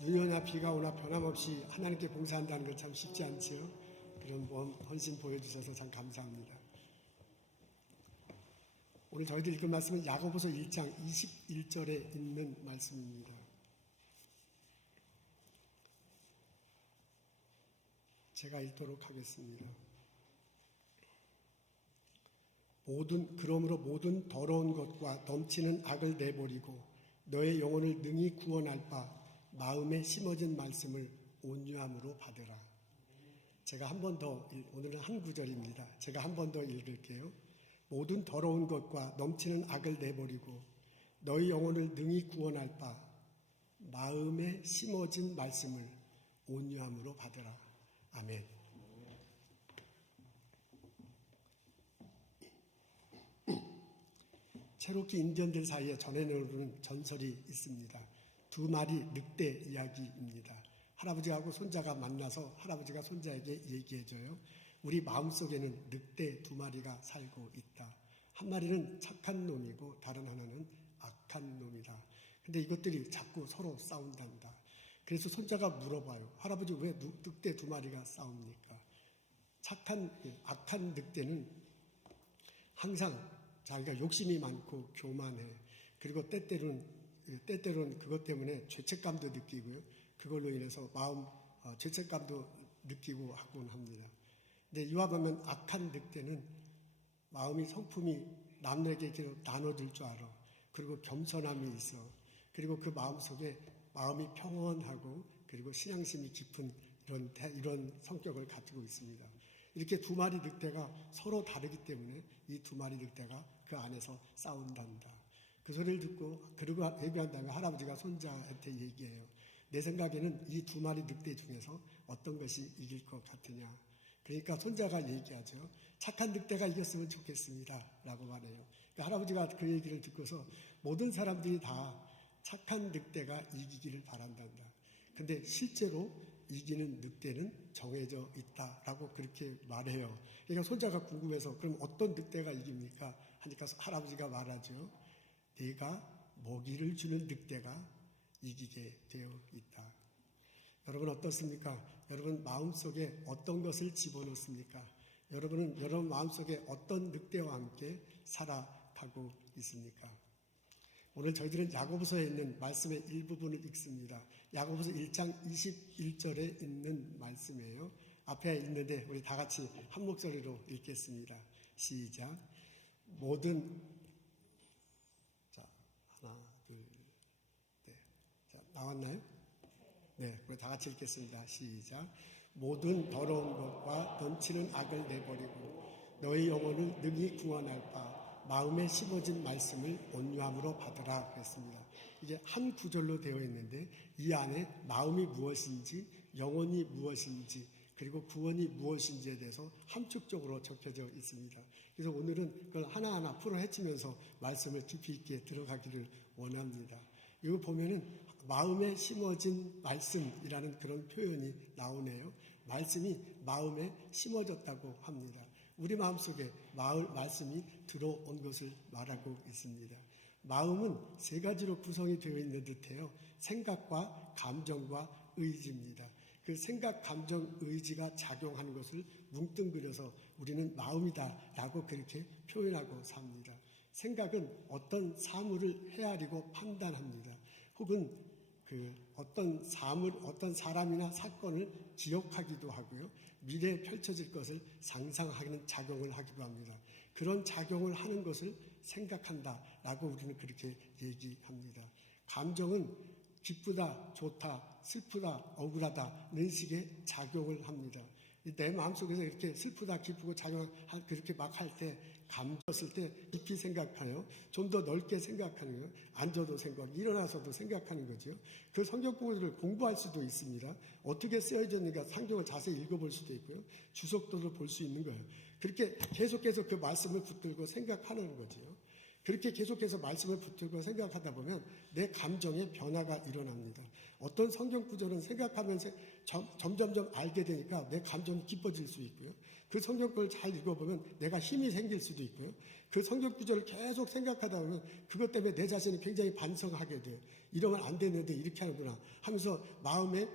눈이 비가 오나 변함없이 하나님께 봉사한다는 건 참 쉽지 않지요. 그런 헌신 보여주셔서 참 감사합니다. 오늘 저희들 읽은 말씀은 야고보서 1장 21절에 있는 말씀입니다. 제가 읽도록 하겠습니다. 그러므로 모든 더러운 것과 넘치는 악을 내버리고 너의 영혼을 능히 구원할 바 마음에 심어진 말씀을 온유함으로 받으라. 제가 한 번 더, 오늘은 한 구절입니다. 제가 한 번 더 읽을게요. 모든 더러운 것과 넘치는 악을 내버리고 너희 영혼을 능히 구원할 바 마음에 심어진 말씀을 온유함으로 받으라. 아멘. 체로키 인디언들 사이에 전해내오는 전설이 있습니다. 두 마리 늑대 이야기입니다. 할아버지하고 손자가 만나서 할아버지가 손자에게 얘기해줘요. 우리 마음속에는 늑대 두 마리가 살고 있다. 한 마리는 착한 놈이고 다른 하나는 악한 놈이다. 근데 이것들이 자꾸 서로 싸운단다. 그래서 손자가 물어봐요. 할아버지 왜 늑대 두 마리가 싸웁니까? 악한 늑대는 항상 자기가 욕심이 많고 교만해. 그리고 때때로는 그것 때문에 죄책감도 느끼고요. 그걸로 인해서 죄책감도 느끼고 하곤 합니다. 근데 이와 보면 악한 늑대는 마음이 성품이 남에게 나눠줄 줄 알아. 그리고 겸손함이 있어. 그리고 그 마음속에 마음이 평온하고 그리고 신앙심이 깊은 이런 성격을 가지고 있습니다. 이렇게 두 마리 늑대가 서로 다르기 때문에 이 두 마리 늑대가 그 안에서 싸운단다. 그 소리를 듣고 그러고 얘기한 다음에 할아버지가 손자한테 얘기해요. 내 생각에는 이 두 마리 늑대 중에서 어떤 것이 이길 것 같으냐. 그러니까 손자가 얘기하죠. 착한 늑대가 이겼으면 좋겠습니다. 라고 말해요. 그러니까 할아버지가 그 얘기를 듣고서 모든 사람들이 다 착한 늑대가 이기기를 바란단다. 근데 실제로 이기는 늑대는 정해져 있다라고 그렇게 말해요. 그러니까 손자가 궁금해서 그럼 어떤 늑대가 이깁니까? 하니까 할아버지가 말하죠. 네가 먹이를 주는 늑대가 이기게 되어 있다. 여러분 어떻습니까? 여러분 마음속에 어떤 것을 집어넣습니까? 여러분은 여러분 마음속에 어떤 늑대와 함께 살아가고 있습니까? 오늘 저희들은 야고보서에 있는 말씀의 일부분을 읽습니다. 야고보서 1장 21절에 있는 말씀이에요. 앞에 있는데 우리 다 같이 한 목소리로 읽겠습니다. 시작. 자, 하나, 둘, 넷. 자, 나왔나요? 네, 우리 다 같이 읽겠습니다. 시작. 모든 더러운 것과 넘치는 악을 내버리고 너희 영혼을 능히 구원할 바 마음에 심어진 말씀을 온유함으로 받으라 그랬습니다. 이게 한 구절로 되어 있는데 이 안에 마음이 무엇인지 영혼이 무엇인지 그리고 구원이 무엇인지에 대해서 함축적으로 적혀져 있습니다. 그래서 오늘은 그걸 하나하나 풀어헤치면서 말씀을 깊이 있게 들어가기를 원합니다. 이거 보면은 마음에 심어진 말씀이라는 그런 표현이 나오네요. 말씀이 마음에 심어졌다고 합니다. 우리 마음속에 말씀이 들어온 것을 말하고 있습니다. 마음은 세 가지로 구성이 되어 있는 듯해요. 생각과 감정과 의지입니다. 그 생각, 감정, 의지가 작용하는 것을 뭉뚱그려서 우리는 마음이다라고 그렇게 표현하고 삽니다. 생각은 어떤 사물을 헤아리고 판단합니다. 혹은 어떤 사람이나 사건을 기억하기도 하고요. 미래에 펼쳐질 것을 상상하는 작용을 하기도 합니다. 그런 작용을 하는 것을 생각한다라고 우리는 그렇게 얘기합니다. 감정은 기쁘다, 좋다, 슬프다, 억울하다는 식의 작용을 합니다. 내 마음속에서 이렇게 슬프다, 기쁘고 그렇게 막 할 때, 감졌을 때 깊이 생각하여 좀 더 넓게 생각하는 거예요. 앉아도 일어나서도 생각하는 거죠. 그 성경 구절을 공부할 수도 있습니다. 어떻게 쓰여졌는가 성경을 자세히 읽어볼 수도 있고요. 주석도를 볼 수 있는 거예요. 그렇게 계속해서 그 말씀을 붙들고 생각하는 거죠. 그렇게 계속해서 말씀을 붙들고 생각하다 보면 내 감정에 변화가 일어납니다. 어떤 성경 구절은 생각하면서 점점점 알게 되니까 내 감정이 깊어질 수 있고요. 그 성경을 잘 읽어보면 내가 힘이 생길 수도 있고요. 그 성경 구절을 계속 생각하다 보면 그것 때문에 내 자신이 굉장히 반성하게 돼요. 이러면 안 되는데 이렇게 하는구나 하면서 마음을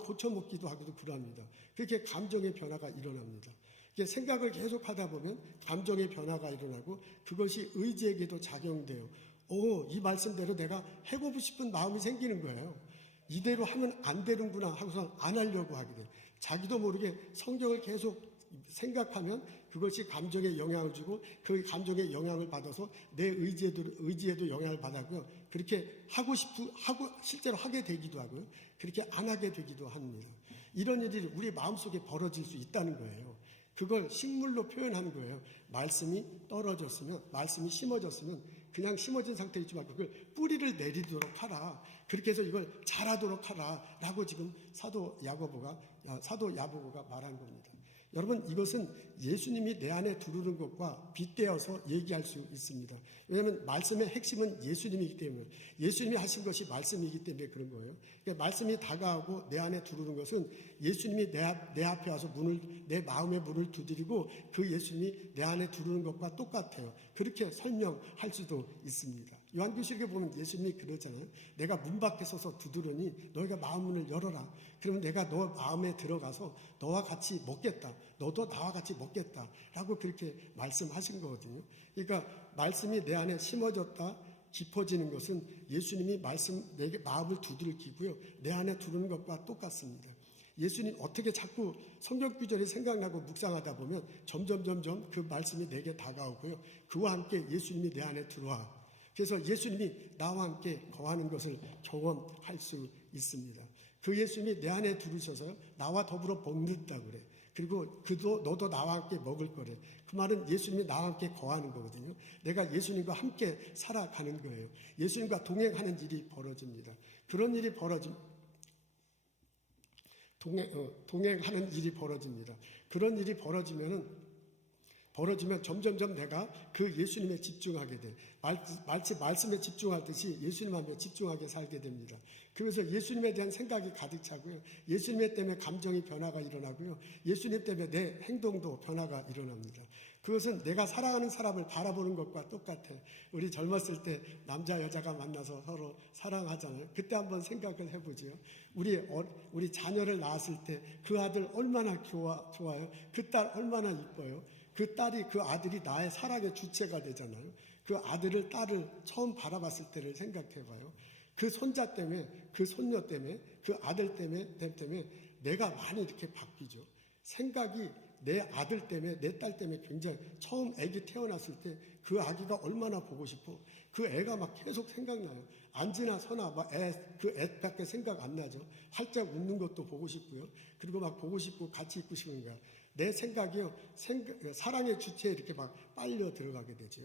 고쳐먹기도 하기도 그러합니다. 그렇게 감정의 변화가 일어납니다. 생각을 계속 하다 보면 감정의 변화가 일어나고 그것이 의지에게도 작용돼요. 이 말씀대로 내가 해보고 싶은 마음이 생기는 거예요. 이대로 하면 안 되는구나 하고서 안 하려고 하게 돼요. 자기도 모르게 성경을 계속 생각하면 그것이 감정에 영향을 주고 그 감정에 영향을 받아서 내 의지에도 영향을 받았고요. 그렇게 하고 실제로 하게 되기도 하고요. 그렇게 안 하게 되기도 합니다. 이런 일이 우리 마음속에 벌어질 수 있다는 거예요. 그걸 식물로 표현하는 거예요. 말씀이 떨어졌으면, 말씀이 심어졌으면 그냥 심어진 상태이지만 그걸 뿌리를 내리도록 하라. 그렇게 해서 이걸 자라도록 하라. 라고 지금 사도 야고보가 말한 겁니다. 여러분, 이것은 예수님이 내 안에 들어오는 것과 빗대어서 얘기할 수 있습니다. 왜냐하면 말씀의 핵심은 예수님이기 때문에, 예수님이 하신 것이 말씀이기 때문에 그런 거예요. 그러니까 말씀이 다가오고 내 안에 들어오는 것은 예수님이 내 앞에 와서 내 마음의 문을 두드리고 그 예수님이 내 안에 들어오는 것과 똑같아요. 그렇게 설명할 수도 있습니다. 요한계시록에 보면 예수님이 그러잖아요. 내가 문 밖에 서서 두드리니 너희가 마음 문을 열어라. 그러면 내가 너 마음에 들어가서 너와 같이 먹겠다. 너도 나와 같이 먹겠다. 라고 그렇게 말씀하신 거거든요. 그러니까 말씀이 내 안에 심어졌다, 깊어지는 것은 예수님이 내게 마음을 두들기고요. 내 안에 들어오는 것과 똑같습니다. 예수님 어떻게 자꾸 성경 구절이 생각나고 묵상하다 보면 점점 그 말씀이 내게 다가오고요. 그와 함께 예수님이 내 안에 들어와. 그래서 예수님이 나와 함께 거하는 것을 경험할 수 있습니다. 그 예수님이 내 안에 들으셔서요. 나와 더불어 먹는다 그래. 그리고 너도 나와 함께 먹을 거래. 그 말은 예수님이 나와 함께 거하는 거거든요. 내가 예수님과 함께 살아가는 거예요. 예수님과 동행하는 일이 벌어집니다. 그런 일이 동행하는 일이 벌어집니다. 그런 일이 벌어지면 점점점 내가 그 예수님에 집중하게 돼. 말씀에 집중하듯이 예수님한테 집중하게 살게 됩니다. 그래서 예수님에 대한 생각이 가득 차고요. 예수님 때문에 감정이 변화가 일어나고요. 예수님 때문에 내 행동도 변화가 일어납니다. 그것은 내가 사랑하는 사람을 바라보는 것과 똑같아요. 우리 젊었을 때 남자 여자가 만나서 서로 사랑하잖아요. 그때 한번 생각을 해보죠. 우리 자녀를 낳았을 때 그 아들 얼마나 좋아요. 그 딸 얼마나 이뻐요. 그 아들이 나의 사랑의 주체가 되잖아요. 그 아들을, 딸을 처음 바라봤을 때를 생각해봐요. 그 손자 때문에, 그 손녀 때문에, 그 아들 때문에 내가 많이 이렇게 바뀌죠. 생각이 내 아들 때문에, 내 딸 때문에 굉장히 처음 아기 태어났을 때 그 아기가 얼마나 보고 싶어. 그 애가 막 계속 생각나요. 앉으나 서나 그 애밖에 생각 안 나죠. 활짝 웃는 것도 보고 싶고요. 그리고 막 보고 싶고 같이 있고 싶은 거야. 내 생각이요. 사랑의 주체에 이렇게 막 빨려 들어가게 되죠.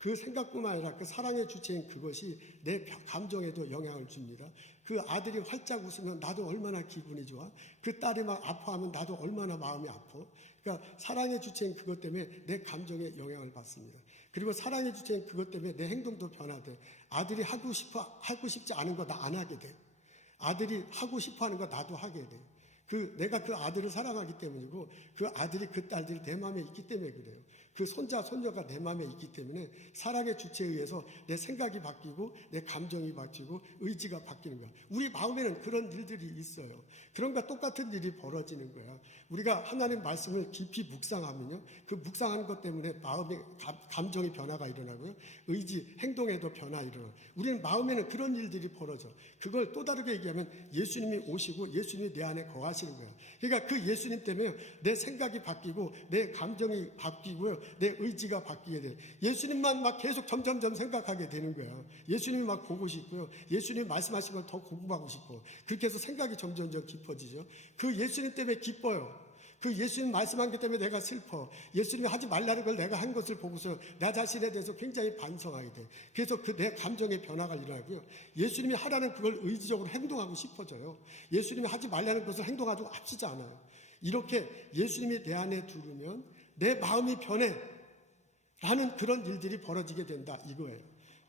그 생각뿐만 아니라 그 사랑의 주체인 그것이 내 감정에도 영향을 줍니다. 그 아들이 활짝 웃으면 나도 얼마나 기분이 좋아. 그 딸이 막 아파하면 나도 얼마나 마음이 아파. 그러니까 사랑의 주체인 그것 때문에 내 감정에 영향을 받습니다. 그리고 사랑의 주체인 그것 때문에 내 행동도 변화돼. 아들이 하고 싶지 않은 거 나 안 하게 돼. 아들이 하고 싶어 하는 거 나도 하게 돼. 내가 그 아들을 사랑하기 때문이고 그 아들이 그 딸들이 내 마음에 있기 때문에 그래요. 그 손자, 손녀가 내 마음에 있기 때문에 사랑의 주체에 의해서 내 생각이 바뀌고 내 감정이 바뀌고 의지가 바뀌는 거야. 우리 마음에는 그런 일들이 있어요. 그런가 똑같은 일이 벌어지는 거야. 우리가 하나님 말씀을 깊이 묵상하면요. 그 묵상하는 것 때문에 마음의 감정의 변화가 일어나고요. 의지, 행동에도 변화가 일어나요. 우리는 마음에는 그런 일들이 벌어져. 그걸 또 다르게 얘기하면 예수님이 오시고 예수님이 내 안에 거하시는 거야. 그러니까 그 예수님 때문에 내 생각이 바뀌고 내 감정이 바뀌고요. 내 의지가 바뀌게 돼. 예수님만 막 계속 점점점 생각하게 되는 거야. 예수님이 막 보고 싶고요. 예수님 말씀하신 걸 더 공부하고 싶고. 그렇게 해서 생각이 점점점 깊어지죠. 그 예수님 때문에 기뻐요. 그 예수님 말씀한 것 때문에 내가 슬퍼. 예수님이 하지 말라는 걸 내가 한 것을 보고서 나 자신에 대해서 굉장히 반성하게 돼. 그래서 내 감정의 변화가 일어나고요. 예수님이 하라는 그걸 의지적으로 행동하고 싶어져요. 예수님이 하지 말라는 것을 행동하고 앞서지 않아요. 이렇게 예수님이 내 안에 들으면 내 마음이 변해. 라는 그런 일들이 벌어지게 된다. 이거예요.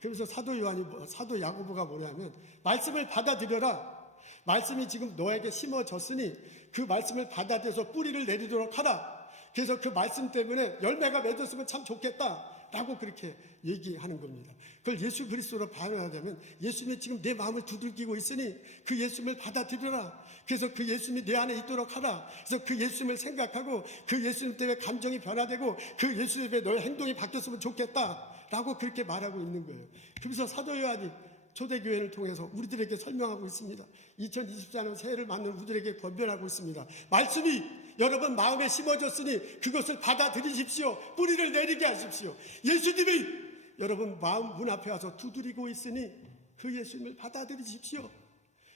그러면서 사도 야고보가 뭐냐면 말씀을 받아들여라. 말씀이 지금 너에게 심어졌으니 그 말씀을 받아들여서 뿌리를 내리도록 하라. 그래서 그 말씀 때문에 열매가 맺었으면 참 좋겠다 라고 그렇게 얘기하는 겁니다. 그걸 예수 그리스도로 반응하자면 예수님이 지금 내 마음을 두들기고 있으니 그 예수님을 받아들여라. 그래서 그 예수님이 내 안에 있도록 하라. 그래서 그 예수님을 생각하고 그 예수님 때문에 감정이 변화되고 그 예수님 때문에 너의 행동이 바뀌었으면 좋겠다 라고 그렇게 말하고 있는 거예요. 그래서 사도 요한이 초대교회를 통해서 우리들에게 설명하고 있습니다. 2024년 새해를 맞는 우리들에게 권면하고 있습니다. 말씀이 여러분 마음에 심어졌으니 그것을 받아들이십시오. 뿌리를 내리게 하십시오. 예수님이 여러분 마음 문 앞에 와서 두드리고 있으니 그 예수님을 받아들이십시오.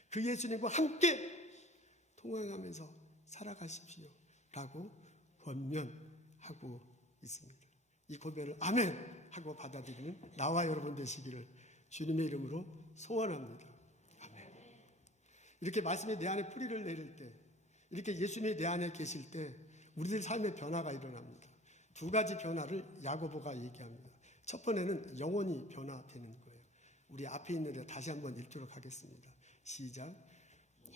그 예수님과 함께 동행하면서 살아가십시오 라고 권면하고 있습니다. 이 권면을 아멘 하고 받아들이는 나와 여러분 되시기를 주님의 이름으로 소원합니다. 아멘. 이렇게 말씀이 내 안에 뿌리를 내릴 때, 이렇게 예수님이 내 안에 계실 때 우리들 삶의 변화가 일어납니다. 두 가지 변화를 야고보가 얘기합니다. 첫 번째는 영혼이 변화되는 거예요. 우리 앞에 있는 데 다시 한번 읽도록 하겠습니다. 시작.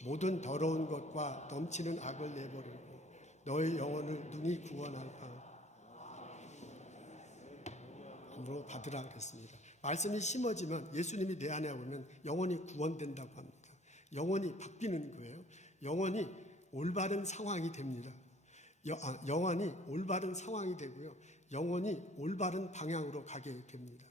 모든 더러운 것과 넘치는 악을 내버리고 너의 영혼을 눈이 구원할까 함으로 받으라 그랬습니다. 말씀이 심어지면 예수님이 내 안에 오면 영혼이 구원된다고 합니다. 영혼이 바뀌는 거예요. 영혼이 올바른 상황이 됩니다. 영혼이 올바른 상황이 되고요. 영혼이 올바른 방향으로 가게 됩니다.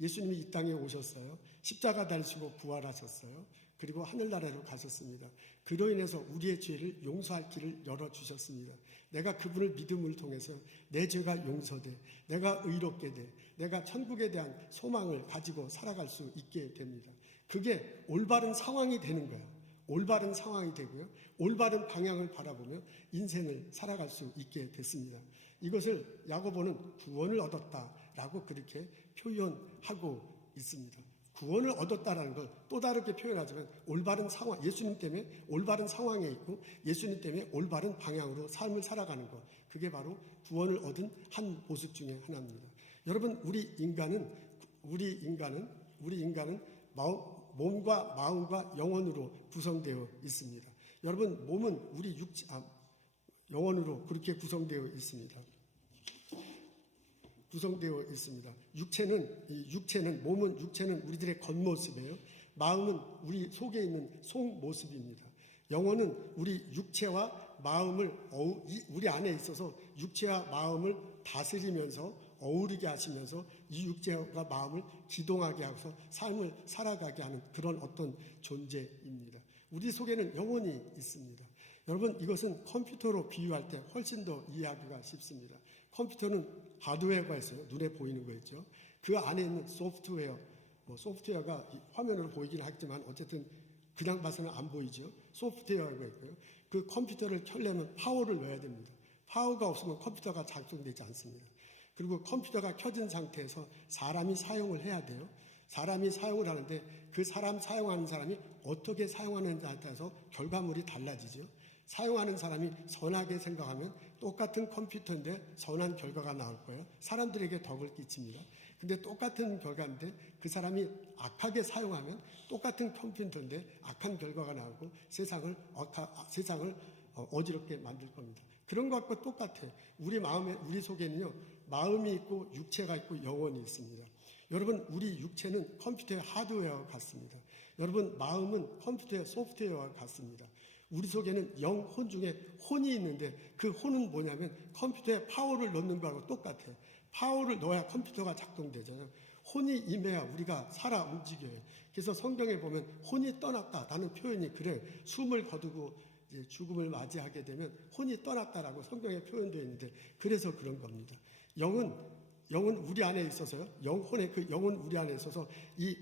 예수님이 이 땅에 오셨어요. 십자가 달리시고 부활하셨어요. 그리고 하늘나라로 가셨습니다. 그로 인해서 우리의 죄를 용서할 길을 열어주셨습니다. 내가 그분을 믿음을 통해서 내 죄가 용서돼, 내가 의롭게 돼, 내가 천국에 대한 소망을 가지고 살아갈 수 있게 됩니다. 그게 올바른 상황이 되는 거예요. 올바른 상황이 되고요. 올바른 방향을 바라보며 인생을 살아갈 수 있게 됐습니다. 이것을 야고보는 구원을 얻었다라고 그렇게 표현하고 있습니다. 구원을 얻었다라는 걸 또 다르게 표현하지만 올바른 상황, 예수님 때문에 올바른 상황에 있고 예수님 때문에 올바른 방향으로 삶을 살아가는 것, 그게 바로 구원을 얻은 한 모습 중에 하나입니다. 여러분, 우리 인간은 몸과 마음과 영혼으로 구성되어 있습니다. 여러분, 몸은 우리 영혼으로 그렇게 구성되어 있습니다. 육체는 우리들의 겉모습이에요. 마음은 우리 속에 있는 속모습입니다. 영혼은 우리 육체와 마음을 우리 안에 있어서 육체와 마음을 다스리면서 어우르게 하시면서 이 육체와 마음을 기동하게 하고서 삶을 살아가게 하는 그런 어떤 존재입니다. 우리 속에는 영혼이 있습니다. 여러분, 이것은 컴퓨터로 비유할 때 훨씬 더 이해하기가 쉽습니다. 컴퓨터는 하드웨어가 있어요. 눈에 보이는 거 있죠. 그 안에 있는 소프트웨어가 화면으로 보이긴 하지만 어쨌든 그냥 봐서는 안 보이죠. 소프트웨어가 있고요. 그 컴퓨터를 켜려면 파워를 넣어야 됩니다. 파워가 없으면 컴퓨터가 작동되지 않습니다. 그리고 컴퓨터가 켜진 상태에서 사람이 사용을 해야 돼요. 사람이 사용을 하는데 그 사용하는 사람이 어떻게 사용하는지에 따라서 결과물이 달라지죠. 사용하는 사람이 선하게 생각하면 똑같은 컴퓨터인데 선한 결과가 나올 거예요. 사람들에게 덕을 끼칩니다. 근데 똑같은 결과인데 그 사람이 악하게 사용하면 똑같은 컴퓨터인데 악한 결과가 나오고 세상을 어지럽게 만들 겁니다. 그런 것과 똑같아요. 우리 속에는요, 마음이 있고 육체가 있고 영혼이 있습니다. 여러분, 우리 육체는 컴퓨터의 하드웨어와 같습니다. 여러분, 마음은 컴퓨터의 소프트웨어와 같습니다. 우리 속에는 영혼 중에 혼이 있는데 그 혼은 뭐냐면 컴퓨터에 파워를 넣는 거하고 똑같아요. 파워를 넣어야 컴퓨터가 작동되잖아요. 혼이 임해야 우리가 살아 움직여요. 그래서 성경에 보면 혼이 떠났다라는 표현이 그래요. 숨을 거두고 이제 죽음을 맞이하게 되면 혼이 떠났다라고 성경에 표현되어 있는데 그래서 그런 겁니다. 영은 우리 안에 있어서요. 영은 우리 안에 있어서 이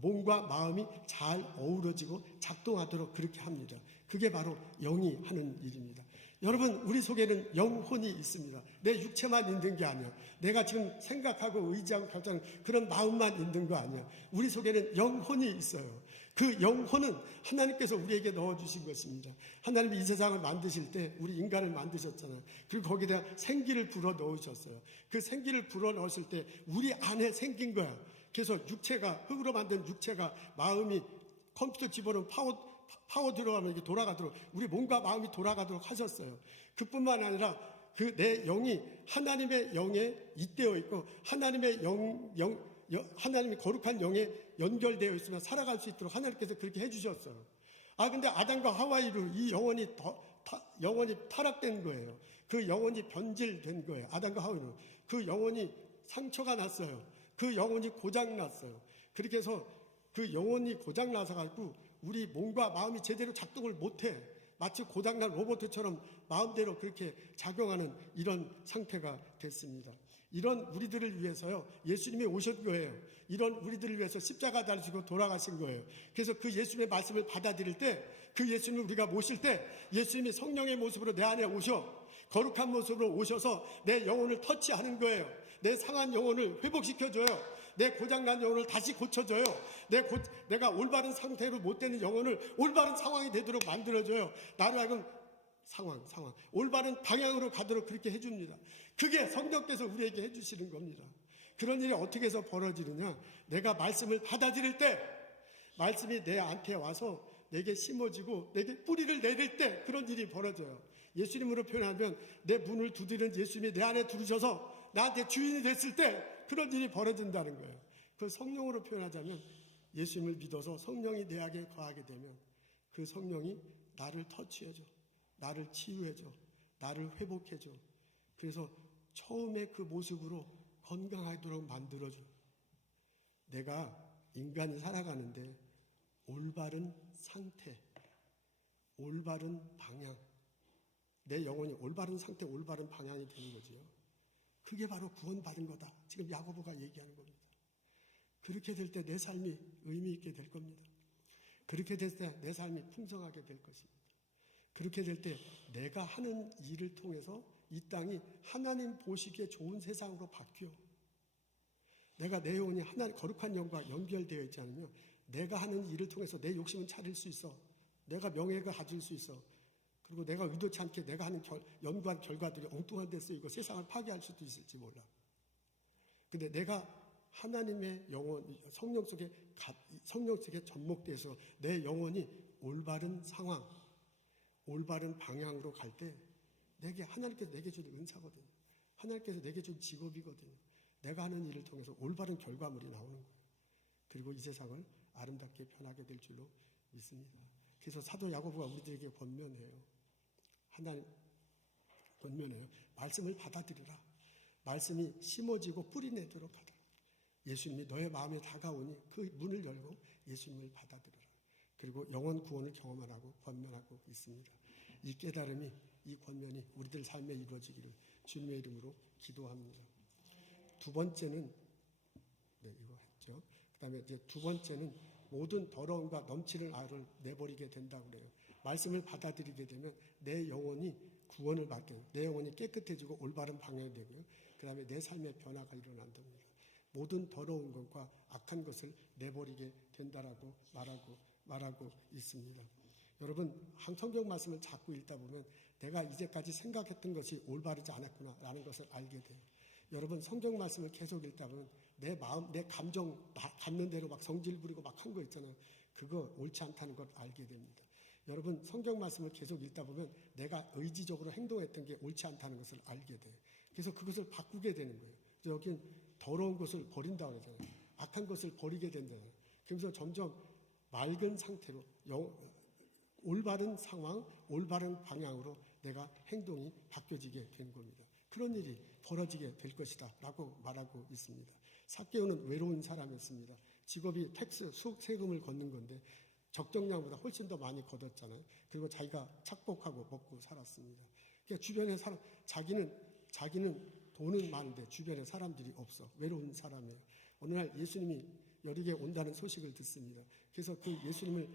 몸과 마음이 잘 어우러지고 작동하도록 그렇게 합니다. 그게 바로 영이 하는 일입니다. 여러분, 우리 속에는 영혼이 있습니다. 내 육체만 있는 게 아니야. 내가 지금 생각하고 의지하고 결정하는 그런 마음만 있는 거 아니야. 우리 속에는 영혼이 있어요. 그 영혼은 하나님께서 우리에게 넣어주신 것입니다. 하나님이 이 세상을 만드실 때 우리 인간을 만드셨잖아요. 그리고 거기에다 생기를 불어 넣으셨어요. 그 생기를 불어 넣었을 때 우리 안에 생긴 거야. 그래서 흙으로 만든 육체가 마음이 컴퓨터 집어넣은 파워 들어가면 이게 돌아가도록 우리 몸과 마음이 돌아가도록 하셨어요. 그뿐만 아니라 그 내 영이 하나님의 영에 잇대어 있고 하나님의 하나님의 거룩한 영에 연결되어 있으면 살아갈 수 있도록 하나님께서 그렇게 해주셨어요. 근데 아담과 하와이로 이 영혼이 타락된 거예요. 그 영혼이 변질된 거예요. 아담과 하와이로 그 영혼이 상처가 났어요. 그 영혼이 고장났어요. 그렇게 해서 그 영혼이 고장나서 가지고 우리 몸과 마음이 제대로 작동을 못해. 마치 고장난 로봇처럼 마음대로 그렇게 작용하는 이런 상태가 됐습니다. 이런 우리들을 위해서요, 예수님이 오신 거예요. 이런 우리들을 위해서 십자가 달리시고 돌아가신 거예요. 그래서 그 예수님의 말씀을 받아들일 때, 그 예수님을 우리가 모실 때, 예수님이 성령의 모습으로 내 안에 오셔, 거룩한 모습으로 오셔서 내 영혼을 터치하는 거예요. 내 상한 영혼을 회복시켜줘요. 내 고장난 영혼을 다시 고쳐줘요. 내가 올바른 상태로 못 되는 영혼을 올바른 상황이 되도록 만들어줘요. 나로 하여금 올바른 방향으로 가도록 그렇게 해줍니다. 그게 성령께서 우리에게 해주시는 겁니다. 그런 일이 어떻게 해서 벌어지느냐? 내가 말씀을 받아들일 때, 말씀이 내 안에 와서 내게 심어지고 내게 뿌리를 내릴 때 그런 일이 벌어져요. 예수님으로 표현하면 내 문을 두드리는 예수님이 내 안에 들어오셔서 나한테 주인이 됐을 때 그런 일이 벌어진다는 거예요. 그 성령으로 표현하자면 예수님을 믿어서 성령이 내 안에 거하게 되면 그 성령이 나를 터치해줘. 나를 치유해줘. 나를 회복해줘. 그래서 처음에 그 모습으로 건강하도록 만들어줘. 내가 인간이 살아가는데 올바른 상태, 올바른 방향, 내 영혼이 올바른 상태, 올바른 방향이 되는 거지요. 그게 바로 구원받은 거다. 지금 야고보가 얘기하는 겁니다. 그렇게 될 때 내 삶이 의미 있게 될 겁니다. 그렇게 될 때 내 삶이 풍성하게 될 것입니다. 그렇게 될 때 내가 하는 일을 통해서 이 땅이 하나님 보시기에 좋은 세상으로 바뀌어. 내가 내 영혼이 하나님 거룩한 영과 연결되어 있지 않으면 내가 하는 일을 통해서 내 욕심은 차릴 수 있어. 내가 명예가 가질 수 있어. 그리고 내가 의도치 않게 내가 하는 연구한 결과들이 엉뚱한 데 쓰이고 세상을 파괴할 수도 있을지 몰라. 근데 내가 하나님의 영혼, 성령 속에 접목돼서 내 영혼이 올바른 상황, 올바른 방향으로 갈 때 내게 하나님께서 내게 주는 은사거든요. 하나님께서 내게 준 직업이거든요. 내가 하는 일을 통해서 올바른 결과물이 나오는 거예요. 그리고 이 세상을 아름답게 변하게 될 줄로 믿습니다. 그래서 사도 야고보가 우리들에게 권면해요. 말씀을 받아들이라. 말씀이 심어지고 뿌리 내도록 하라. 예수님이 너의 마음에 다가오니 그 문을 열고 예수님을 받아들여라. 그리고 영원 구원을 경험하라고 권면하고 있습니다. 이 깨달음이, 이 권면이 우리들 삶에 이루어지기를 주님의 이름으로 기도합니다. 두 번째는, 이거 했죠. 그 다음에 이제 두 번째는 모든 더러움과 넘치는 악을 내버리게 된다고 그래요. 말씀을 받아들이게 되면 내 영혼이 구원을 받게, 내 영혼이 깨끗해지고 올바른 방향이 되고요. 그 다음에 내 삶의 변화가 일어난답니다. 모든 더러운 것과 악한 것을 내버리게 된다라고 말하고 있습니다. 여러분, 성경 말씀을 자꾸 읽다 보면 내가 이제까지 생각했던 것이 올바르지 않았구나라는 것을 알게 돼요. 여러분, 성경 말씀을 계속 읽다 보면 내 마음, 내 감정 갖는 대로 막 성질 부리고 막 한 거 있잖아요. 그거 옳지 않다는 걸 알게 됩니다. 여러분, 성경 말씀을 계속 읽다 보면 내가 의지적으로 행동했던 게 옳지 않다는 것을 알게 돼요. 그래서 그것을 바꾸게 되는 거예요. 여긴 더러운 것을 버린다고 그러잖아요. 악한 것을 버리게 된다잖아요. 그러면서 점점 맑은 상태로 올바른 상황, 올바른 방향으로 내가 행동이 바뀌어지게 된 겁니다. 그런 일이 벌어지게 될 것이다 라고 말하고 있습니다. 삭개오는 외로운 사람이었습니다. 직업이 세금을 걷는 건데 적정량보다 훨씬 더 많이 걷었잖아요. 그리고 자기가 착복하고 먹고 살았습니다. 그러니까 주변에 자기는 돈은 많은데 주변에 사람들이 없어. 외로운 사람이에요. 어느 날 예수님이 여리게 온다는 소식을 듣습니다. 그래서 그 예수님을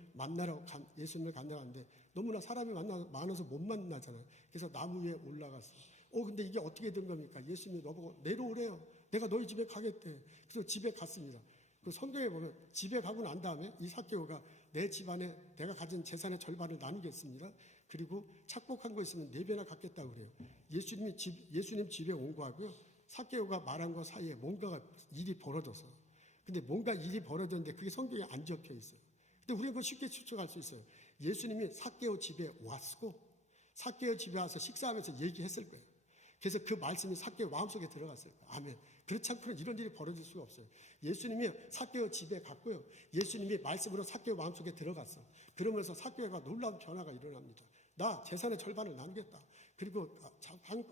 예수님을 만나는데 너무나 사람이 많아서 못 만나잖아요. 그래서 나무 위에 올라갔어요. 근데 이게 어떻게 된 겁니까? 예수님이 너보고 내려오래요. 내가 너희 집에 가겠대. 그래서 집에 갔습니다. 그 성경에 보면 집에 가고 난 다음에 이 삭개오가 내 집안에 내가 가진 재산의 절반을 나누겠습니다. 그리고 착복한 거 있으면 4배나 갚겠다고 그래요. 예수님 집에 온 거하고요. 삭개오가 말한 거 사이에 뭔가 일이 벌어져서. 근데 뭔가 일이 벌어졌는데 그게 성경에 안 적혀 있어요. 근데 우리는 그걸 쉽게 추측할 수 있어요. 예수님이 삭개오 집에 왔고 삭개오 집에 와서 식사하면서 얘기했을 거예요. 그래서 그 말씀이 삭개오 마음속에 들어갔을 거예요. 아멘. 그렇지 않고는 이런 일이 벌어질 수가 없어요. 예수님이 삭개오 집에 갔고요. 예수님이 말씀으로 삭개오 마음속에 들어갔어. 그러면서 삭개오가 놀라운 변화가 일어납니다. 나 재산의 절반을 나누겠다. 그리고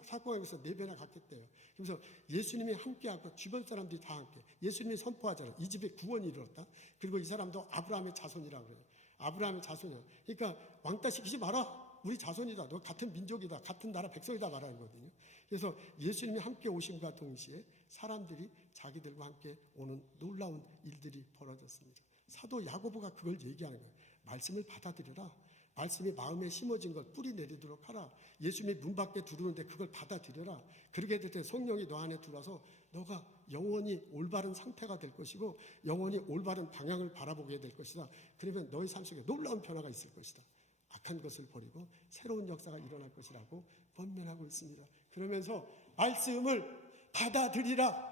사고하면서 4배나 갖겠대요. 그래서 예수님이 함께하고 주변 사람들이 다 함께. 예수님이 선포하잖아요. 이 집에 구원이 이르렀다. 그리고 이 사람도 아브라함의 자손이라고 그래요. 아브라함의 자손이야. 그러니까 왕따 시키지 마라. 우리 자손이다. 너 같은 민족이다. 같은 나라 백성이다 말하는 거거든요. 그래서 예수님이 함께 오심과 동시에 사람들이 자기들과 함께 오는 놀라운 일들이 벌어졌습니다. 사도 야고보가 그걸 얘기하는 거예요. 말씀을 받아들여라. 말씀이 마음에 심어진 걸 뿌리 내리도록 하라. 예수님이 문 밖에 들어오는데 그걸 받아들여라. 그렇게 될 때 성령이 너 안에 들어와서 너가 영원히 올바른 상태가 될 것이고 영원히 올바른 방향을 바라보게 될 것이다. 그러면 너의 삶 속에 놀라운 변화가 있을 것이다. 악한 것을 버리고 새로운 역사가 일어날 것이라고 번면하고 있습니다. 그러면서 말씀을 받아들이라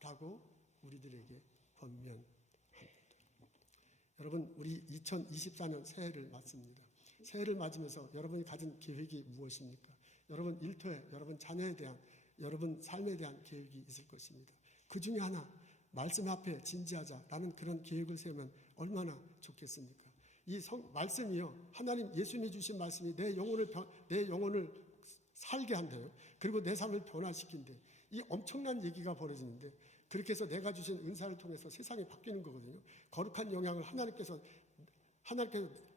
라고 우리들에게 번면합니다. 여러분, 우리 2024년 새해를 맞습니다. 새해를 맞으면서 여러분이 가진 계획이 무엇입니까? 여러분 일터에, 여러분 자녀에 대한, 여러분 삶에 대한 계획이 있을 것입니다. 그 중에 하나, 말씀 앞에 진지하자라는 그런 계획을 세우면 얼마나 좋겠습니까? 이 말씀이요, 하나님 예수님이 주신 말씀이 내 영혼을 살게 한대요. 그리고 내 삶을 변화시킨대. 이 엄청난 얘기가 벌어지는데 그렇게 해서 내가 주신 은사를 통해서 세상이 바뀌는 거거든요. 거룩한 영향을 하나님께서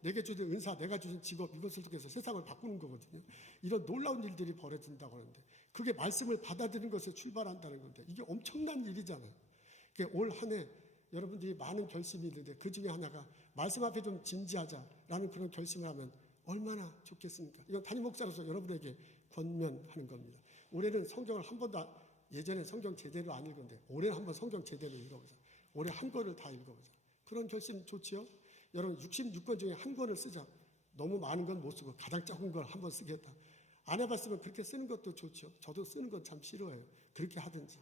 내게 주신 은사, 내가 주신 직업 이것을 통해서 세상을 바꾸는 거거든요. 이런 놀라운 일들이 벌어진다고 하는데 그게 말씀을 받아들이는 것에 출발한다는 건데 이게 엄청난 일이잖아요. 올 한 해 여러분들이 많은 결심이 있는데 그 중에 하나가 말씀 앞에 좀 진지하자라는 그런 결심을 하면 얼마나 좋겠습니까? 이건 담임 목사로서 여러분에게 권면하는 겁니다. 올해는 성경을 한 번도 예전에 성경 제대로 안 읽었는데 올해는 한번 성경 제대로 읽어보자. 올해 한 권을 다 읽어보자. 그런 결심 좋지요? 여러분 66권 중에 한 권을 쓰자. 너무 많은 건 못 쓰고 가장 적은 걸 한 번 쓰겠다. 안 해봤으면 그렇게 쓰는 것도 좋죠. 저도 쓰는 건 참 싫어해요. 그렇게 하든지.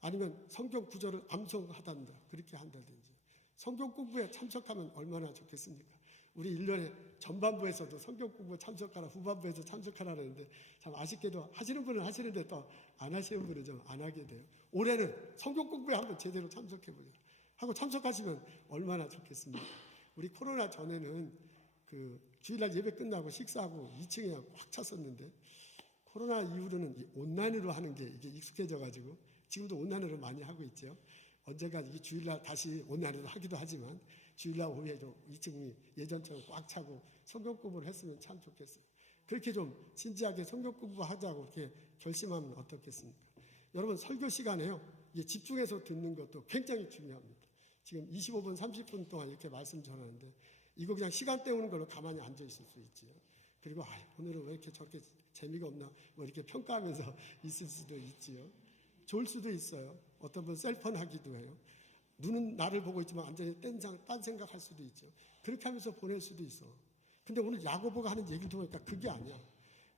아니면 성경 구절을 암송하단다. 그렇게 한다든지. 성경 공부에 참석하면 얼마나 좋겠습니까? 우리 1년에 전반부에서도 성경 공부에 참석하라, 후반부에서 참석하라 하는데 참 아쉽게도 하시는 분은 하시는데 또 안 하시는 분은 좀 안 하게 돼요. 올해는 성경 공부에 한번 제대로 참석해보자 하고 참석하시면 얼마나 좋겠습니까? 우리 코로나 전에는 그 주일날 예배 끝나고 식사하고 2층에 꽉 찼었는데 코로나 이후로는 온라인으로 하는 게 이게 익숙해져가지고 지금도 온라인으로 많이 하고 있죠. 언젠가 이 주일날 다시 온라인으로 하기도 하지만 주일날 오후에도 2층이 예전처럼 꽉 차고 성경 공부를 했으면 참 좋겠어요. 그렇게 좀 진지하게 성경 공부하자고 이렇게 결심하면 어떻겠습니까? 여러분 설교 시간에요. 집중해서 듣는 것도 굉장히 중요합니다. 지금 25분, 30분 동안 이렇게 말씀 전하는데 이거 그냥 시간 때우는 걸로 가만히 앉아 있을 수 있지요. 그리고 오늘은 왜 이렇게 저렇게 재미가 없나 뭐 이렇게 평가하면서 있을 수도 있지요. 좋을 수도 있어요. 어떤 분 셀폰 하기도 해요. 눈은 나를 보고 있지만 완전히 딴 생각할 수도 있죠. 그렇게 하면서 보낼 수도 있어. 근데 오늘 야고보가 하는 얘기를 들어보니까 그게 아니야.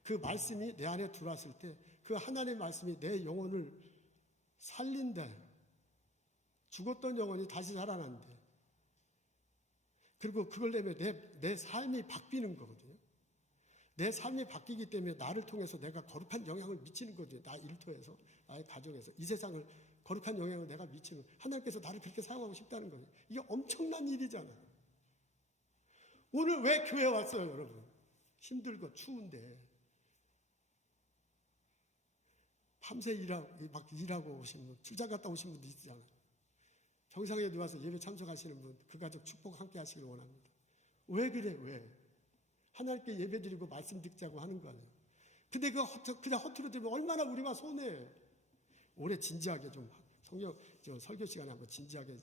그 말씀이 내 안에 들어왔을 때 그 하나님의 말씀이 내 영혼을 살린대. 죽었던 영혼이 다시 살아난대. 그리고 그걸 내면 내 삶이 바뀌는 거거든요. 내 삶이 바뀌기 때문에 나를 통해서 내가 거룩한 영향을 미치는 거죠. 나 일터에서, 나의 가정에서. 이 세상을 거룩한 영향을 내가 미치는. 하나님께서 나를 그렇게 사용하고 싶다는 거예요. 이게 엄청난 일이잖아요. 오늘 왜 교회 왔어요, 여러분? 힘들고 추운데. 밤새 일하고 오신 분, 출장 갔다 오신 분도 있잖아요. 경상에 와서 예배 참석하시는 분, 그 가족 축복 함께 하시길 원합니다. 왜 그래, 왜? 하나님께 예배 드리고 말씀 듣자고 하는 거 아니에요. 근데 그냥 허투루 들으면 얼마나 우리가 손해. 올해 진지하게 좀 설교 시간에 한번 진지하게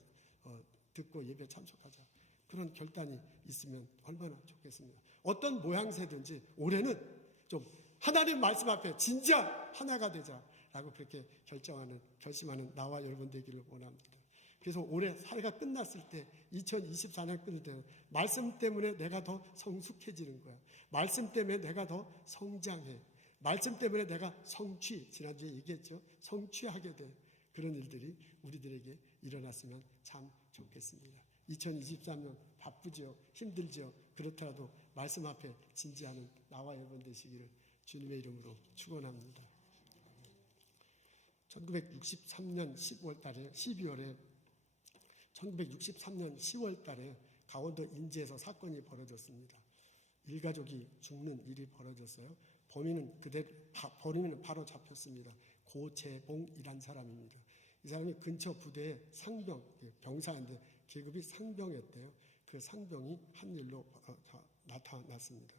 듣고 예배 참석하자. 그런 결단이 있으면 얼마나 좋겠습니다. 어떤 모양새든지 올해는 좀 하나님 말씀 앞에 진지한 하나가 되자라고 그렇게 결심하는 나와 여러분 되기를 원합니다. 그래서 올해 사회가 끝났을 때 2024년 끝날 때는 말씀 때문에 내가 더 성숙해지는 거야. 말씀 때문에 내가 더 성장해. 말씀 때문에 내가 지난주에 얘기했죠. 성취하게 돼. 그런 일들이 우리들에게 일어났으면 참 좋겠습니다. 2023년 바쁘죠. 힘들죠. 그렇더라도 말씀 앞에 진지하는 나와 여러분 되시기를 주님의 이름으로 축원합니다. 1963년 10월 달에 강원도 인제에서 사건이 벌어졌습니다. 일가족이 죽는 일이 벌어졌어요. 범인은 바로 잡혔습니다. 고재봉이란 사람입니다. 이 사람이 근처 부대의 상병, 병사인데 계급이 상병이었대요. 그 상병이 한 일로 나타났습니다.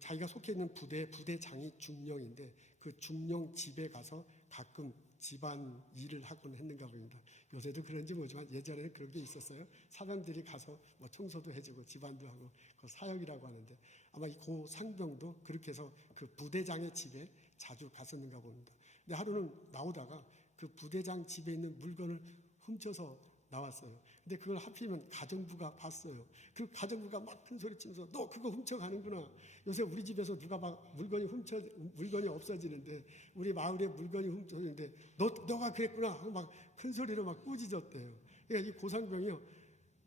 자기가 속해 있는 부대장이 중령인데 그 중령 집에 가서 가끔 집안 일을 하곤 했는가 봅니다. 요새도 그런지 모르지만 예전에는 그런 게 있었어요. 사병들이 가서 뭐 청소도 해주고 집안도 하고 그 사역이라고 하는데 아마 이 고 상병도 그렇게 해서 그 부대장의 집에 자주 갔었는가 봅니다. 근데 하루는 나오다가 그 부대장 집에 있는 물건을 훔쳐서 나왔어요. 근데 그걸 하필이면 가정부가 봤어요. 그 가정부가 막 큰 소리 치면서 너 그거 훔쳐가는구나. 요새 우리 집에서 누가 막 물건이 없어지는데 우리 마을에 물건이 훔쳐지는데 너가 그랬구나 하고 막 큰 소리로 막 꾸짖었대요. 그러니까 이 고상병이요.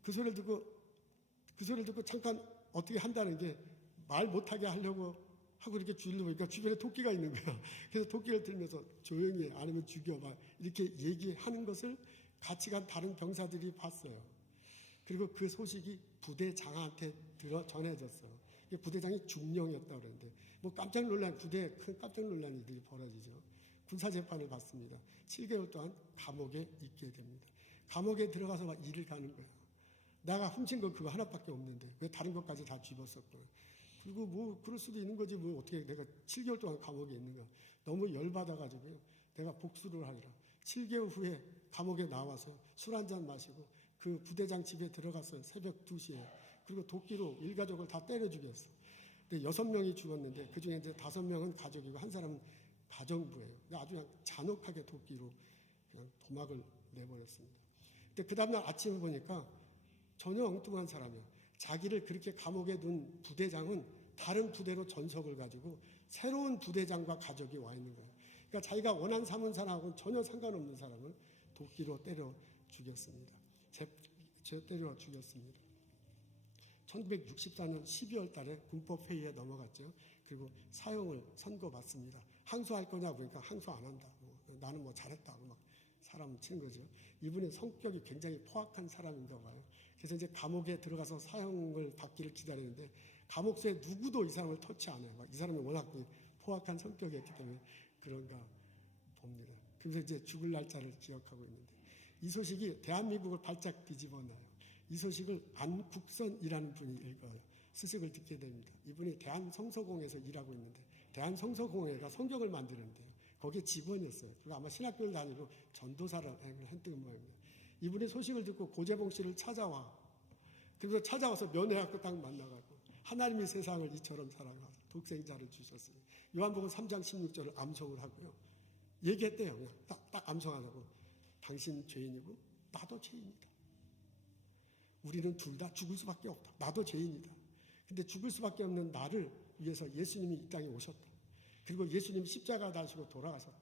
그 소리를 듣고 잠깐 어떻게 한다는 게 말 못하게 하려고 하고 이렇게 주일러 보니까 주변에 토끼가 있는 거야. 그래서 토끼를 들면서 조용히 해. 아니면 죽여. 막 이렇게 얘기하는 것을 같이 간 다른 병사들이 봤어요. 그리고 그 소식이 부대장한테 전해졌어요. 부대장이 중령이었다고 그러는데 뭐 부대에 큰 깜짝 놀란 일들이 벌어지죠. 군사재판을 받습니다. 7개월 동안 감옥에 있게 됩니다. 감옥에 들어가서 막 일을 가는 거예요. 내가 훔친 거 그거 하나밖에 없는데 왜 다른 것까지 다 집었었고. 그리고 뭐 그럴 수도 있는 거지 뭐 어떻게 내가 7개월 동안 감옥에 있는가. 너무 열받아가지고요. 내가 복수를 하리라. 7개월 후에 감옥에 나와서 술 한잔 마시고 그 부대장 집에 들어갔어요. 새벽 2시에. 그리고 도끼로 일가족을 다 때려 죽였어. 근데 6명이 죽었는데 그중에 이제 5명은 가족이고 한 사람은 가정부예요. 아주 그냥 잔혹하게 도끼로 그냥 도막을 내버렸습니다. 근데 그 다음날 아침에 보니까 전혀 엉뚱한 사람이에요. 자기를 그렇게 감옥에 둔 부대장은 다른 부대로 전속을 가지고 새로운 부대장과 가족이 와 있는 거예요. 그러니까 자기가 원한 삼은 사람하고는 전혀 상관없는 사람을 도끼로 때려 죽였습니다. 때려 죽였습니다. 1964년 12월 달에 군법회의에 넘어갔죠. 그리고 사형을 선고받습니다. 항소할 거냐 보니까 항소 안 한다. 나는 뭐 잘했다고 막 사람 치는 거죠. 이분의 성격이 굉장히 포악한 사람인가 봐요. 그래서 이제 감옥에 들어가서 사형을 받기를 기다리는데 감옥서에 누구도 이 사람을 터치 안 해요. 이 사람이 워낙 포악한 성격이었기 때문에 그런가 봅니다. 그래서 이제 죽을 날짜를 기억하고 있는데 이 소식이 대한민국을 발짝 뒤집어놔요. 이 소식을 안국선이라는 분이 읽어요. 스식을 듣게 됩니다. 이분이 대한성서공회에서 일하고 있는데 대한성서공회가 성경을 만드는데요. 거기에 직원이었어요. 그리고 아마 신학교를 다니고 전도사를 했던 모양입니다. 이분이 소식을 듣고 고재봉 씨를 찾아와. 그래서 찾아와서 면회학교 딱 만나가지고 하나님이 세상을 이처럼 사랑하사 독생자를 주셨으니 요한복음 3장 16절을 암송을 하고요. 얘기했대요. 그냥 딱 암송하자고. 당신 죄인이고 나도 죄인이다. 우리는 둘 다 죽을 수밖에 없다. 나도 죄인이다. 근데 죽을 수밖에 없는 나를 위해서 예수님이 이 땅에 오셨다. 그리고 예수님이 십자가 다시고 돌아가셨다.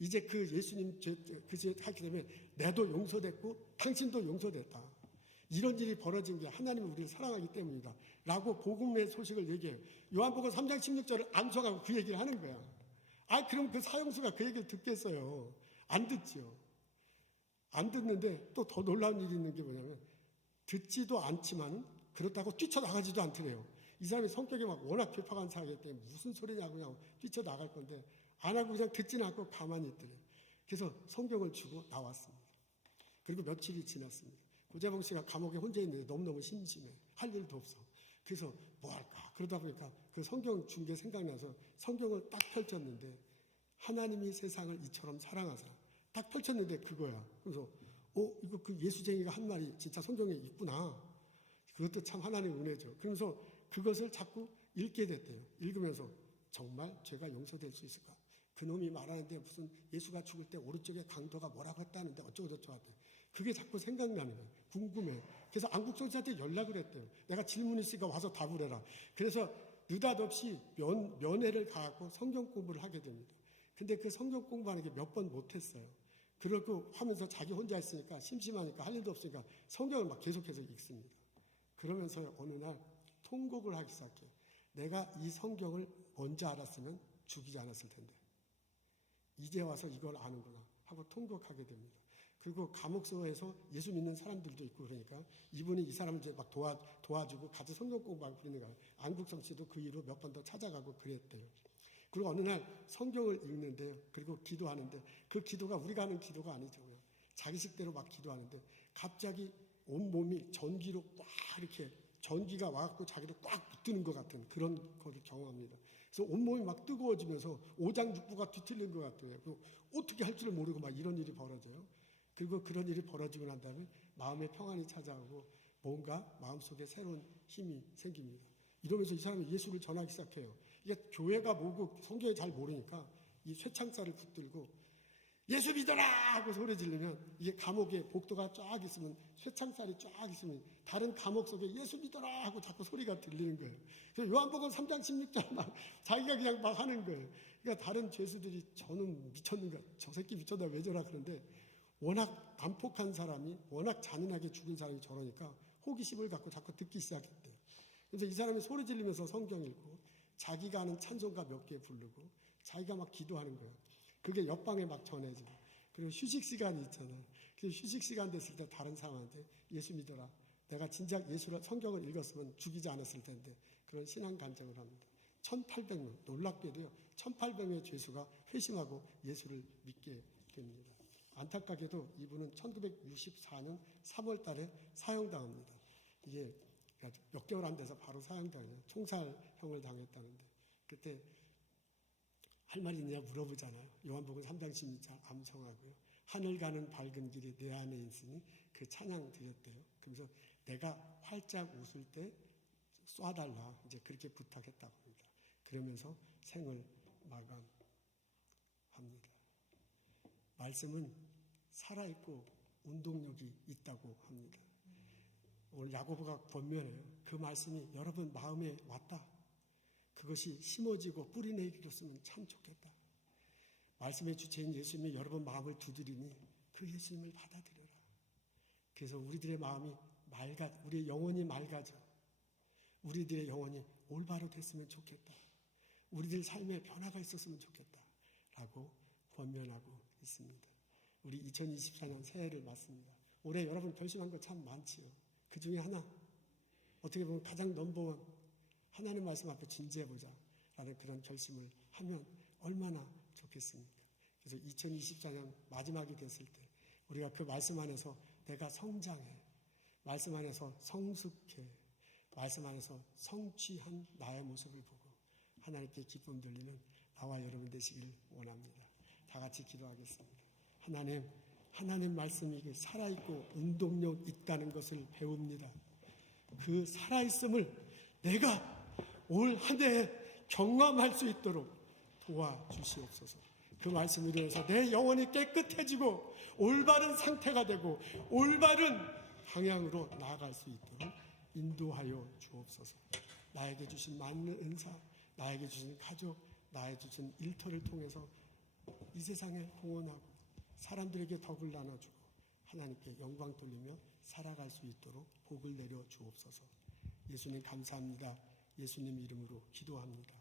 이제 그 예수님 그 죄 하기 때문에 내도 용서됐고 당신도 용서됐다. 이런 일이 벌어진 게 하나님이 우리를 사랑하기 때문이다. 라고 복음의 소식을 얘기해요. 요한복음 3장 16절을 암송하고 그 얘기를 하는 거야. 그럼 그 사형수가 그 얘기를 듣겠어요. 안 듣죠. 안 듣는데 또 더 놀라운 일이 있는 게 뭐냐면 듣지도 않지만은 그렇다고 뛰쳐나가지도 않더래요. 이 사람이 성격이 막 워낙 괴팍한 사람이기 때문에 무슨 소리냐고 그냥 뛰쳐나갈 건데 안 하고 그냥 듣지는 않고 가만히 있더래요. 그래서 성경을 주고 나왔습니다. 그리고 며칠이 지났습니다. 고재봉 씨가 감옥에 혼자 있는데 너무너무 심심해. 할 일도 없어. 그래서 뭐 할까? 그러다 보니까 그 성경 준 게 생각나서 성경을 딱 펼쳤는데 하나님이 세상을 이처럼 사랑하사 딱 펼쳤는데 그거야. 그래서 이거 그 예수쟁이가 한 말이 진짜 성경에 있구나. 그것도 참 하나님의 은혜죠. 그러면서 그것을 자꾸 읽게 됐대요. 읽으면서 정말 죄가 용서될 수 있을까? 그놈이 말하는데 무슨 예수가 죽을 때 오른쪽에 강도가 뭐라고 했다는데 어쩌고저쩌고 하대. 그게 자꾸 생각나는 거예요. 궁금해. 그래서 안국선 씨한테 연락을 했대요. 내가 질문 있으니까 와서 답을 해라. 그래서 느닷없이 면회를 가고 성경 공부를 하게 됩니다. 근데 그 성경 공부하는 게 몇 번 못했어요. 그러고 하면서 자기 혼자 있으니까 심심하니까 할 일도 없으니까 성경을 막 계속해서 읽습니다. 그러면서 어느 날 통곡을 하기 시작해요. 내가 이 성경을 먼저 알았으면 죽이지 않았을 텐데. 이제 와서 이걸 아는구나 하고 통곡하게 됩니다. 그리고 감옥소에서 예수 믿는 사람들도 있고 그러니까 이분이 이 사람을 이제 막 도와주고 같이 성경 공부하고 그러는 거예요. 안국성 씨도 그 이후로 몇 번 더 찾아가고 그랬대요. 그리고 어느 날 성경을 읽는데요. 그리고 기도하는데 그 기도가 우리가 하는 기도가 아니죠. 자기 식대로 막 기도하는데 갑자기 온몸이 전기로 꽉 이렇게 전기가 와갖고 자기를 꽉 붙드는 것 같은 그런 거를 경험합니다. 그래서 온몸이 막 뜨거워지면서 오장육부가 뒤틀린 것 같아요. 어떻게 할 줄을 모르고 막 이런 일이 벌어져요. 그리고 그런 일이 벌어지고 난 다음에 마음의 평안이 찾아오고 뭔가 마음속에 새로운 힘이 생깁니다. 이러면서 이 사람이 예수를 전하기 시작해요. 이게 교회가 뭐고 성경을 잘 모르니까 이 쇠창살을 붙들고 예수 믿어라! 하고 소리 지르면 이게 감옥에 복도가 쫙 있으면 쇠창살이 쫙 있으면 다른 감옥 속에 예수 믿어라! 하고 자꾸 소리가 들리는 거예요. 그래서 요한복음 3장 16절 막 자기가 그냥 막 하는 거예요. 그러니까 다른 죄수들이 저는 미쳤는가? 저 새끼 미쳤나? 왜 저라? 그런데 워낙 난폭한 사람이 워낙 잔인하게 죽인 사람이 저러니까 호기심을 갖고 자꾸 듣기 시작했대요. 그래서 이 사람이 소리 지르면서 성경 읽고 자기가 아는 찬송가 몇 개 부르고 자기가 막 기도하는 거예요. 그게 옆방에 막 전해지고 그리고 휴식 시간이 있잖아요. 그래서 휴식 시간 됐을 때 다른 사람한테 예수 믿어라. 내가 진작 예수를 성경을 읽었으면 죽이지 않았을 텐데 그런 신앙 간증을 합니다. 1800명 놀랍게도요. 1800명의 죄수가 회심하고 예수를 믿게 됩니다. 안타깝게도 이분은 1964년 3월 달에 사형당합니다. 이게 몇 개월 안 돼서 바로 사형당해요. 총살형을 당했다는데 그때 할 말이 있냐 물어보잖아요. 요한복음 3장 16절 암송하고요. 하늘 가는 밝은 길이 내 안에 있으니 그 찬양 드렸대요. 그러면서 내가 활짝 웃을 때 쏴달라 이제 그렇게 부탁했다고 합니다. 그러면서 생을 마감합니다. 말씀은 살아있고 운동력이 있다고 합니다. 오늘 야고보가 권면해요. 그 말씀이 여러분 마음에 왔다. 그것이 심어지고 뿌리 내리었으면 참 좋겠다. 말씀의 주체인 예수님이 여러분 마음을 두드리니 그 예수님을 받아들여라. 그래서 우리들의 마음이 우리의 영혼이 맑아져. 우리들의 영혼이 올바로 됐으면 좋겠다. 우리들 삶에 변화가 있었으면 좋겠다. 라고 권면하고 있습니다. 우리 2024년 새해를 맞습니다. 올해 여러분 결심한 거 참 많지요. 그 중에 하나, 어떻게 보면 가장 넘버원, 하나님 말씀 앞에 진지해보자 라는 그런 결심을 하면 얼마나 좋겠습니까? 그래서 2024년 마지막이 됐을 때 우리가 그 말씀 안에서 내가 성장해, 말씀 안에서 성숙해, 말씀 안에서 성취한 나의 모습을 보고 하나님께 기쁨 돌리는 나와 여러분 되시길 원합니다. 다 같이 기도하겠습니다. 하나님 말씀이 살아있고 운동력 있다는 것을 배웁니다. 그 살아있음을 내가 올 한 해에 경험할 수 있도록 도와주시옵소서. 그 말씀을 인해서 내 영혼이 깨끗해지고 올바른 상태가 되고 올바른 방향으로 나아갈 수 있도록 인도하여 주옵소서. 나에게 주신 많은 은사, 나에게 주신 가족, 나에게 주신 일터를 통해서 이 세상에 후원하고 사람들에게 덕을 나눠주고 하나님께 영광 돌리며 살아갈 수 있도록 복을 내려 주옵소서. 예수님 감사합니다. 예수님 이름으로 기도합니다.